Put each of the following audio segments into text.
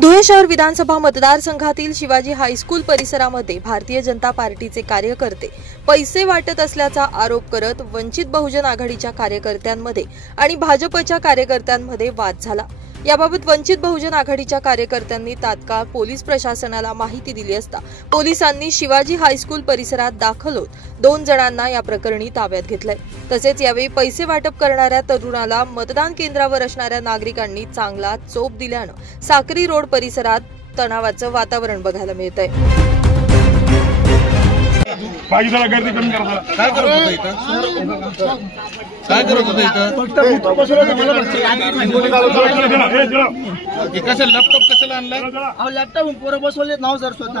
धुळे शहर विधानसभा मतदारसंघातील शिवाजी हायस्कूल परिसरामध्ये भारतीय जनता पार्टीचे कार्यकर्ते पैसे वाटत असल्याचा आरोप करत वंचित बहुजन आघाडीच्या कार्यकर्त्यांमध्ये आणि भाजपच्या कार्यकर्त्यांमध्ये वाद झाला। याबाबत वंचित बहुजन आघाडीच्या कार्यकर्त्यांनी तात्काळ पोलीस प्रशासनाला माहिती दिली असता पोलिसांनी शिवाजी हायस्कूल परिसरात दाखल होत 2 जणांना या प्रकरणी ताब्यात घेतलंय। तसेच यावेळी पैसे वाटप करणाऱ्या तरुणाला मतदान केंद्रावर असणाऱ्या नागरिकांनी चांगला चोप दिल्यानं साक्री रोड परिसरात तणावाचं वातावरण बघायला मिळतंय। गर्दी कमी करा। काय करत होता इथं? कसं लॅपटॉप कशाला आणलाय? लॅपटॉप पोरं बसवले नाव जर स्वतः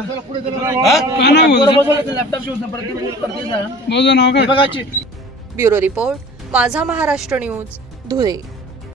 ब्युरो रिपोर्ट, माझा महाराष्ट्र न्यूज, धुळे।